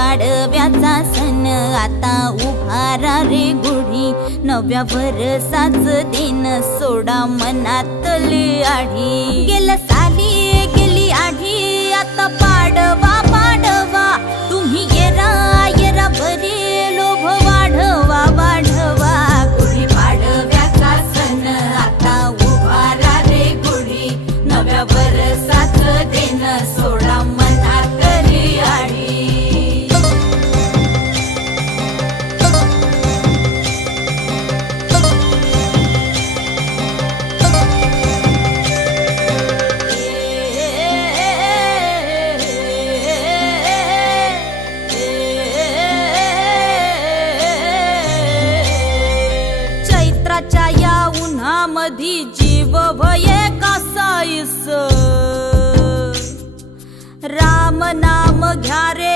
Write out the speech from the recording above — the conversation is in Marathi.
पाडव्याचा सण आता उभारा रे गुढी, नव्या वर्षाच दिन सोडा मनातली आढी। गेल्या साली गेली आढी, आता पाडवा पाडवा, तुम्ही येरा येरा बरी लोभ वाढवा वाढवा। गुढी पाडव्याचा सण आता उभारा रे गुढी, नव्या वर्षाच दिन सोडा मनातली आढी। चैत्राच्या या उन्हामधी जीव भये कासाईस, राम नाम घ्या रे।